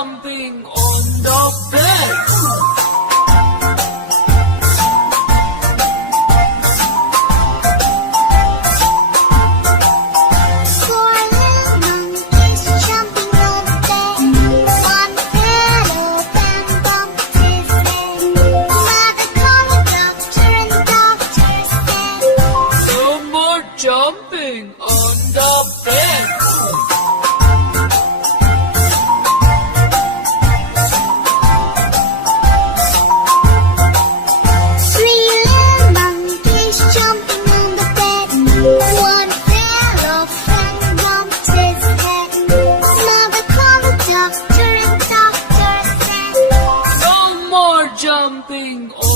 jumping on the bed. Four little monkeys jumping on the bed. One fell off and bumped his head. Mother called the doctor and the doctor said, No more jumping on the bed. three little monkeys jumping on the bed. One fell off and bumped his head. Mother called the doctor and the doctor said, No more jumping on